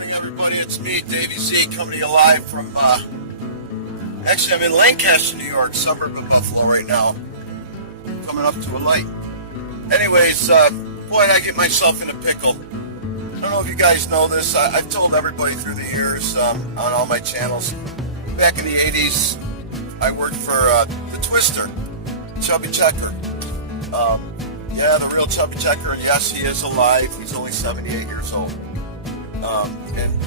morning, everybody. It's me, Davey Z, coming to you live from, actually, I'm in Lancaster, New York, suburb of Buffalo right now, coming up to a light. Anyways, boy, I get myself in a pickle. I don't know if you guys know this. I've told everybody through the years on all my channels. Back in the 80s, I worked for the Twister, Chubby Checker. Yeah, the real Chubby Checker, and yes, he is alive. He's only 78 years old. And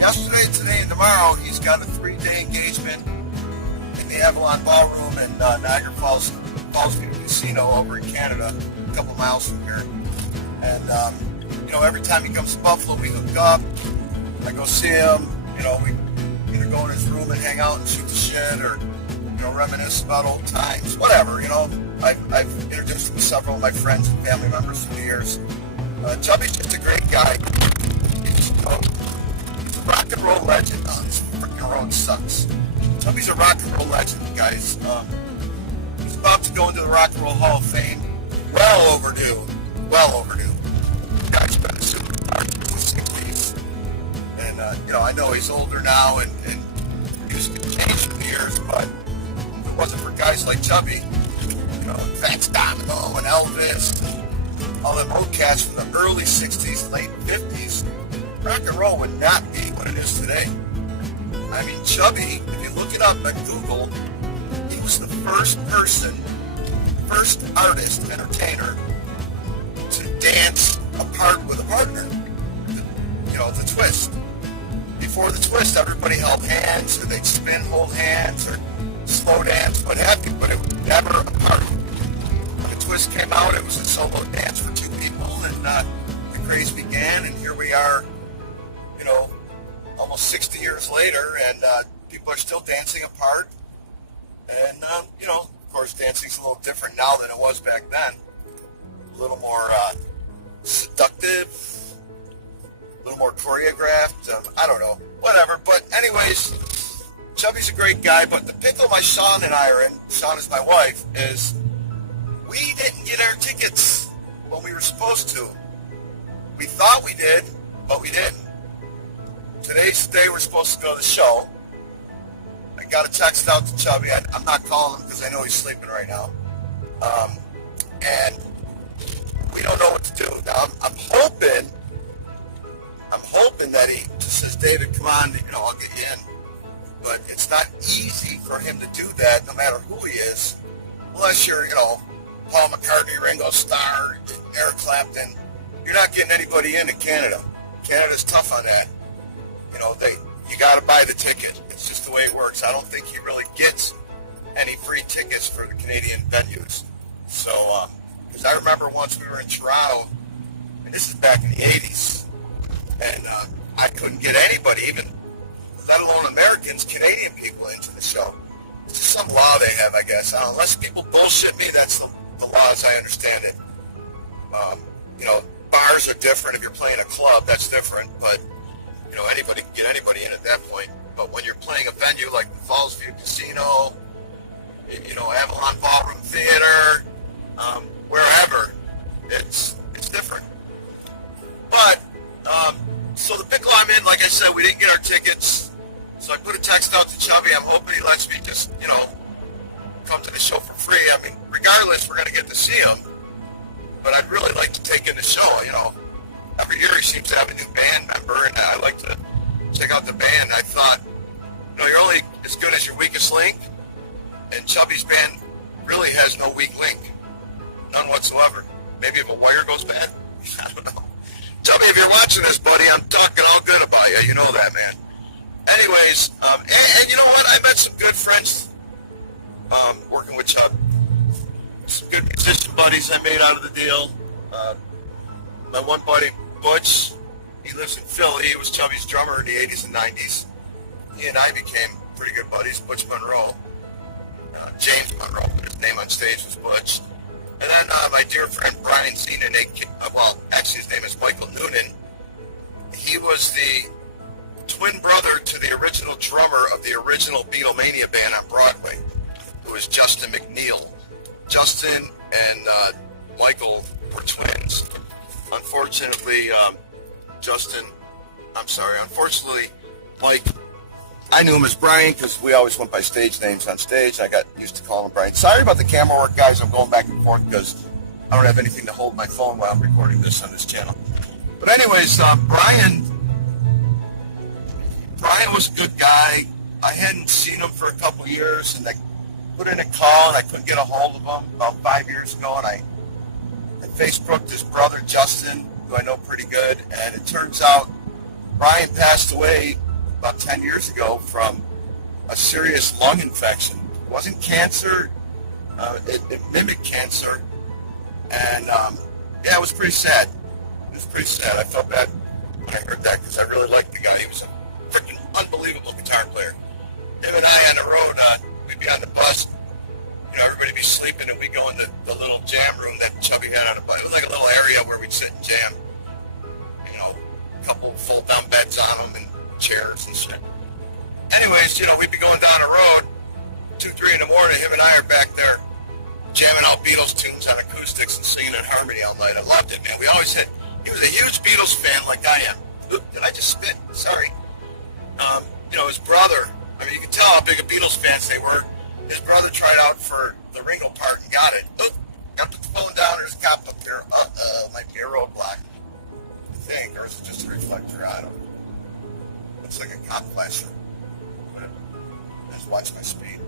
yesterday, today, and tomorrow, he's got a 3-day engagement in the Avalon Ballroom in Niagara Falls Casino over in Canada, a couple miles from here. And, you know, every time he comes to Buffalo, we hook up. I go see him. You know, we either go in his room and hang out and shoot the shit, or, you know, reminisce about old times, whatever, you know. I've introduced him to several of my friends and family members through the years. Chubby's just a great guy. He's a rock and roll legend. Oh, this freaking road sucks. Chubby's a rock and roll legend, guys. He's about to go into the Rock and Roll Hall of Fame. Well overdue. Well overdue. The guy's been a superstar since the 60s. And, you know, I know he's older now and he's changed through the years, but if it wasn't for guys like Chubby, you know, Fats Domino and Elvis, all them road cats from the early 60s, late 50s, rock and roll would not be what it is today. I mean, Chubby, if you look it up on Google, he was the first person, first artist, entertainer, to dance apart with a partner. You know, the twist. Before the twist, everybody held hands, or they'd spin, hold hands, or slow dance, what have you, but it was never apart. When the twist came out, it was a solo dance for two people, and the craze began, and here we are, you know, almost 60 years later, and people are still dancing apart. And, you know, of course, dancing's a little different now than it was back then. A little more seductive, a little more choreographed. I don't know, whatever. But anyways, Chubby's a great guy, but the pickle my Sean and I are in, Sean is my wife, is we didn't get our tickets when we were supposed to. We thought we did, but we didn't. Today's the day we're supposed to go to the show. I got a text out to Chubby. I'm not calling him because I know he's sleeping right now. And we don't know what to do. Now, I'm hoping that he just says, David, come on, you know, I'll get you in. But it's not easy for him to do that, no matter who he is, unless you're, you know, Paul McCartney, Ringo Starr, Eric Clapton. You're not getting anybody in Canada. Canada's tough on that. You know, you got to buy the ticket. It's just the way it works. I don't think he really gets any free tickets for the Canadian venues. So, because I remember once we were in Toronto, and this is back in the 80s, and I couldn't get anybody, even, let alone Americans, Canadian people into the show. It's just some law they have, I guess. Unless people bullshit me, that's the law as I understand it. You know, bars are different. If you're playing a club, that's different, but you know, anybody can get anybody in at that point. But when you're playing a venue like the Fallsview Casino, you know, Avalon Ballroom Theater, wherever, it's different. But, so the pickle I'm in, like I said, we didn't get our tickets. So I put a text out to Chubby. I'm hoping he lets me just, you know, come to the show for free. I mean, regardless, we're going to get to see him. But I'd really like to take in the show, you know. Every year he seems to have a new band member, and I like to check out the band. I thought, you know, you're only as good as your weakest link, and Chubby's band really has no weak link. None whatsoever. Maybe if a wire goes bad? I don't know. Chubby, if you're watching this, buddy, I'm talking all good about you. You know that, man. Anyways, and you know what? I met some good friends working with Chub. Some good musician buddies I made out of the deal. My one buddy, Butch, he lives in Philly. He was Chubby's drummer in the 80s and 90s. He and I became pretty good buddies. Butch Monroe. James Monroe, but his name on stage was Butch. And then my dear friend Brian Zenon, well, actually his name is Michael Noonan. He was the twin brother to the original drummer of the original Beatlemania band on Broadway, who was Justin McNeil. Justin and Michael were twins. Unfortunately, Justin Unfortunately, Mike, I knew him as Brian because we always went by stage names on stage. I got used to calling him Brian. Sorry about the camera work, guys. I'm going back and forth because I don't have anything to hold my phone while I'm recording this on this channel. But anyways, Brian was a good guy. I hadn't seen him for a couple of years, and I put in a call, and I couldn't get a hold of him about 5 years ago, and I Facebooked his brother, Justin, who I know pretty good, and it turns out Brian passed away about 10 years ago from a serious lung infection. It wasn't cancer. It mimicked cancer. And, yeah, it was pretty sad. It was pretty sad. I felt bad when I heard that because I really liked the guy. He was a freaking unbelievable guitar player. Him and I on the road, we'd be on the bus. You know, everybody would be sleeping, and we'd go in the little jam room that Chubby had on the bus. It was like a little area where we'd sit and jam. You know, a couple fold-down beds on them and chairs and shit. Anyways, you know, we'd be going down the road, 2, 3 in the morning. Him and I are back there jamming out Beatles tunes on acoustics and singing in harmony all night. I loved it, man. He was a huge Beatles fan like I am. Oop, did I just spit? Sorry. You know, his brother, I mean, you can tell how big of Beatles fans they were. His brother tried out for the Ringo part and got it. Oop, got the phone down. There's a cop up here. Might be a roadblock. I think, or is it just a reflector? I don't know. Looks like a cop flasher. Just watch my speed.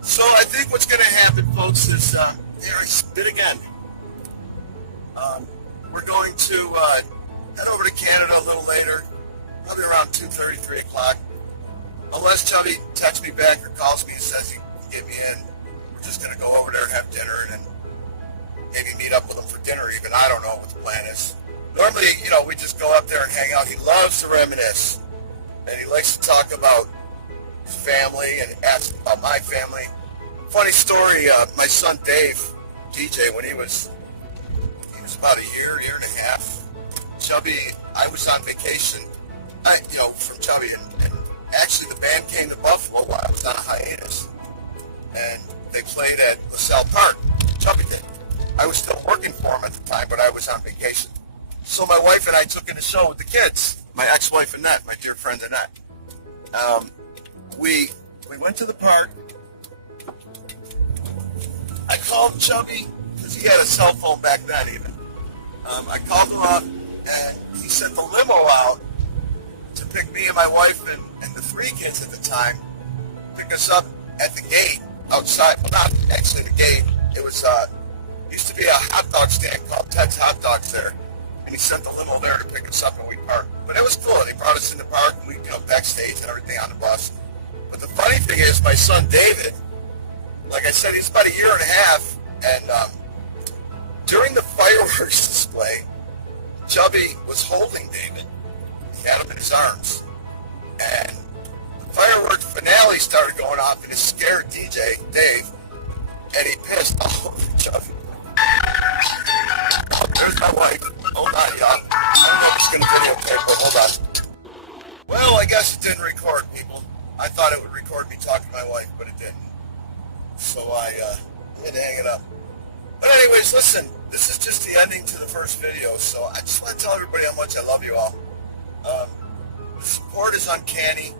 So I think what's going to happen, folks, is, here I spit again. We're going to head over to Canada a little later, probably around 2:30, 3 o'clock. Unless Chubby texts me back or calls me and says he can get me in, we're just going to go over there and have dinner and then maybe meet up with him for dinner even. I don't know what the plan is. Normally, you know, we just go up there and hang out. He loves to reminisce, and he likes to talk about his family and ask about my family. Funny story, my son Dave, DJ, when he was about a year and a half, Chubby, I was on vacation, from Chubby, and actually the band came to Buffalo while I was on a hiatus, and they played at LaSalle Park. Chubby did. I was still working for him at the time, but I was on vacation. So my wife and I took in the show with the kids, my ex-wife Annette, my dear friend Annette. We went to the park. I called Chubby, because he had a cell phone back then even. I called him up, and he sent the limo out to pick me and my wife and the 3 kids at the time, pick us up at the gate outside. Well, not actually the gate. It was used to be a hot dog stand called Ted's Hot Dogs there, and he sent the limo there to pick us up, and we parked. But it was cool. He brought us in the park, and we, backstage and everything on the bus. But the funny thing is, my son David, like I said, he's about a year and a half, and during the fireworks display, Chubby was holding David. He had him in his arms. And the fireworks finale started going off, and it scared DJ, Dave, and he pissed all over Chubby. There's my wife. Hold on, y'all. I don't know if it's going to videotape, but hold on. Well, I guess it didn't record, people. I thought it would record me talking to my wife, but it didn't. So I had to hang it up. But anyways, listen, this is just the ending to the first video, so I just want to tell everybody how much I love you all. The support is uncanny.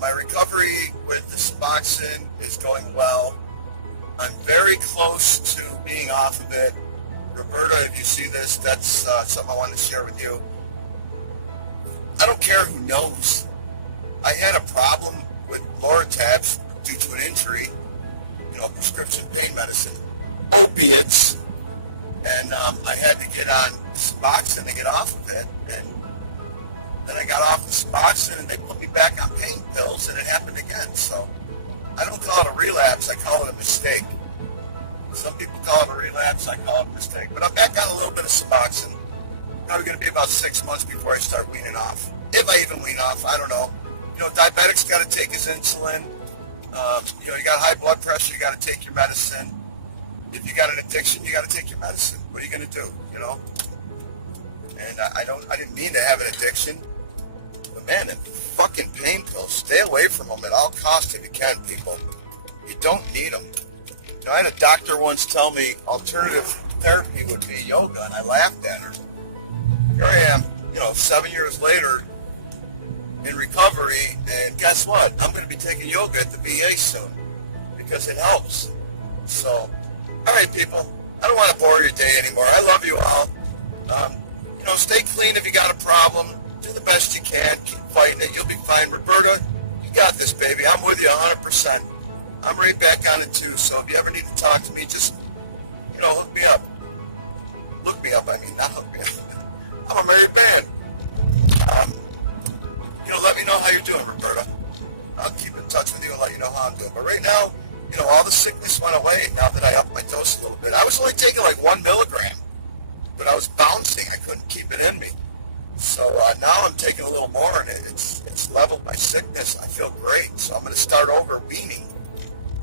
My recovery with the Suboxone is going well. I'm very close to being off of it. Roberta, if you see this, that's something I want to share with you. I don't care who knows. I had a problem with Loratabs due to an injury, prescription pain medicine, opiates, and I had to get on Suboxone to get off of it, and then I got off the Suboxone and they put me back on pain pills, and it happened again. So I don't call it a relapse, I call it a mistake. Some people call it a relapse, I call it a mistake. But I'm back on a little bit of Suboxone. Probably going to be about 6 months before I start weaning off. If I even wean off, I don't know. Diabetics got to take his insulin. You got high blood pressure, you got to take your medicine. If you got an addiction, you got to take your medicine. What are you going to do, And I didn't mean to have an addiction. But man, the fucking pain pills, stay away from them at all costs if you can, people. You don't need them. I had a doctor once tell me alternative therapy would be yoga, and I laughed at her. Here I am, 7 years later in recovery, and guess what? I'm going to be taking yoga at the VA soon because it helps. So, all right, people, I don't want to bore your day anymore. I love you all. Stay clean if you got a problem. Do the best you can. Keep fighting it. You'll be fine. Roberta, you got this, baby. I'm with you 100%. I'm right back on it, too. So if you ever need to talk to me, just, hook me up. Look me up, not hook me up. I'm a married man. Let me know how you're doing, Roberta. I'll keep in touch with you and let you know how I'm doing. But right now, all the sickness went away now that I upped my dose a little bit. I was only taking like 1 milligram, but I was bouncing. I couldn't keep it in me. So now I'm taking a little more, and it's leveled my sickness. I feel great. So I'm going to start over weaning.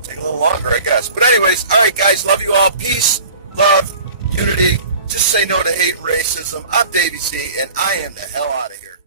Take a little longer, I guess. But anyways, all right, guys, love you all. Peace, love, unity. Just say no to hate and racism. I'm Davey Z, and I am the hell out of here.